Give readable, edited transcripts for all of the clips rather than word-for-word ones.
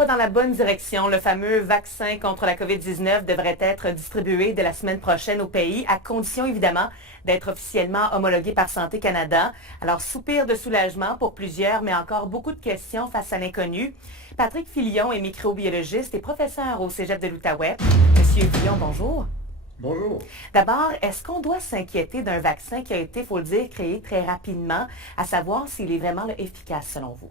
pas dans la bonne direction. Le fameux vaccin contre la COVID-19 devrait être distribué dès la semaine prochaine au pays, à condition évidemment d'être officiellement homologué par Santé Canada. Alors, soupir de soulagement pour plusieurs, mais encore beaucoup de questions face à l'inconnu. Patrick Filion est microbiologiste et professeur au Cégep de l'Outaouais. Monsieur Filion, bonjour. Bonjour. D'abord, est-ce qu'on doit s'inquiéter d'un vaccin qui a été, il faut le dire, créé très rapidement, à savoir s'il est vraiment efficace selon vous?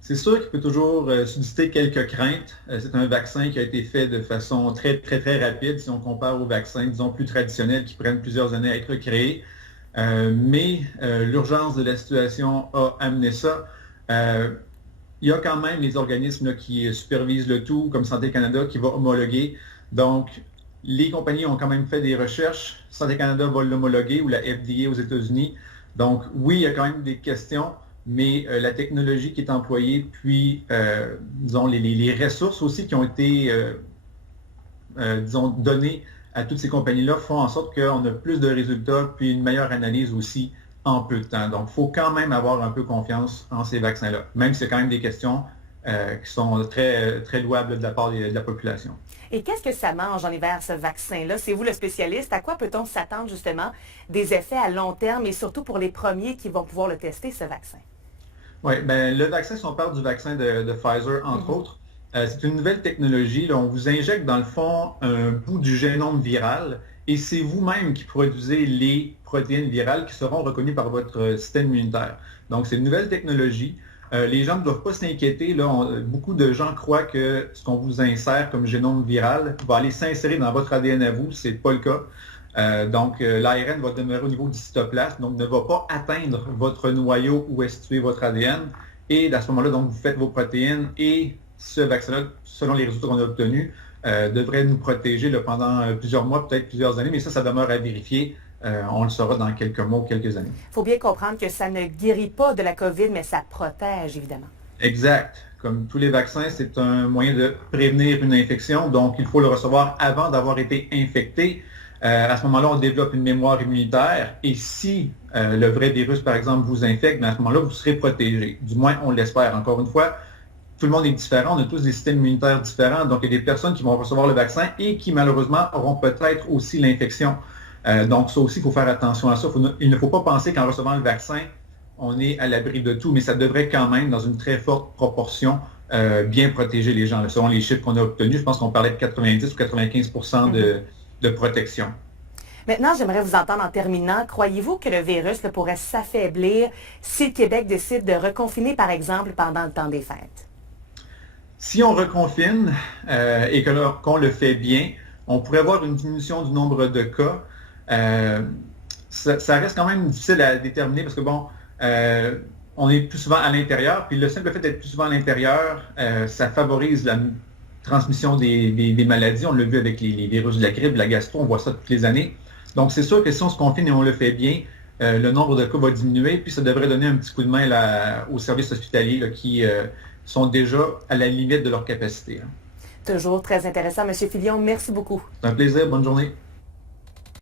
C'est sûr qu'il peut toujours susciter quelques craintes. C'est un vaccin qui a été fait de façon très rapide si on compare aux vaccins, disons, plus traditionnels qui prennent plusieurs années à être créés. Mais l'urgence de la situation a amené ça. Il y a quand même les organismes là, qui supervisent le tout, comme Santé Canada, qui va homologuer. Donc, les compagnies ont quand même fait des recherches. Santé Canada va l'homologuer ou la FDA aux États-Unis. Donc, oui, il y a quand même des questions, mais la technologie qui est employée, puis, disons, les ressources aussi qui ont été, disons, données à toutes ces compagnies-là font en sorte qu'on a plus de résultats, puis une meilleure analyse aussi en peu de temps. Donc, il faut quand même avoir un peu confiance en ces vaccins-là, même s'il y a quand même des questions qui sont très louables de la part de la population. Et qu'est-ce que ça mange en hiver, ce vaccin-là? C'est vous le spécialiste. À quoi peut-on s'attendre justement des effets à long terme et surtout pour les premiers qui vont pouvoir le tester, ce vaccin? Oui, bien, le vaccin, si on parle du vaccin de Pfizer, entre autres, c'est une nouvelle technologie. Là, on vous injecte dans le fond un bout du génome viral et c'est vous-même qui produisez les protéines virales qui seront reconnues par votre système immunitaire. Donc, c'est une nouvelle technologie. Les gens ne doivent pas s'inquiéter. Beaucoup de gens croient que ce qu'on vous insère comme génome viral va aller s'insérer dans votre ADN à vous. Ce n'est pas le cas. Donc, l'ARN va demeurer au niveau du cytoplasme, donc ne va pas atteindre votre noyau où est situé votre ADN. Et à ce moment-là, donc, vous faites vos protéines et ce vaccin-là, selon les résultats qu'on a obtenus, devrait nous protéger là, pendant plusieurs mois, peut-être plusieurs années, mais ça demeure à vérifier. On le saura dans quelques mois ou quelques années. Il faut bien comprendre que ça ne guérit pas de la COVID, mais ça protège, évidemment. Exact. Comme tous les vaccins, c'est un moyen de prévenir une infection, donc il faut le recevoir avant d'avoir été infecté. À ce moment-là, on développe une mémoire immunitaire et si le vrai virus, par exemple, vous infecte, à ce moment-là, vous serez protégé. Du moins, on l'espère. Encore une fois, tout le monde est différent, on a tous des systèmes immunitaires différents, donc il y a des personnes qui vont recevoir le vaccin et qui, malheureusement, auront peut-être aussi l'infection. Donc, ça aussi, il faut faire attention à ça. Il ne faut pas penser qu'en recevant le vaccin, on est à l'abri de tout, mais ça devrait quand même, dans une très forte proportion, bien protéger les gens. Là, selon les chiffres qu'on a obtenus, je pense qu'on parlait de 90 ou 95 de protection. Maintenant, j'aimerais vous entendre en terminant. Croyez-vous que le virus pourrait s'affaiblir si le Québec décide de reconfiner, par exemple, pendant le temps des fêtes? Si on reconfine et qu'on le fait bien, on pourrait avoir une diminution du nombre de cas. Ça reste quand même difficile à déterminer parce que, bon, on est plus souvent à l'intérieur, puis le simple fait d'être plus souvent à l'intérieur, ça favorise la transmission des maladies. On l'a vu avec les virus de la grippe, de la gastro, on voit ça toutes les années. Donc, c'est sûr que si on se confine et on le fait bien, le nombre de cas va diminuer, puis ça devrait donner un petit coup de main aux services hospitaliers là, qui sont déjà à la limite de leur capacité. Toujours très intéressant. Monsieur Filion, merci beaucoup. C'est un plaisir. Bonne journée.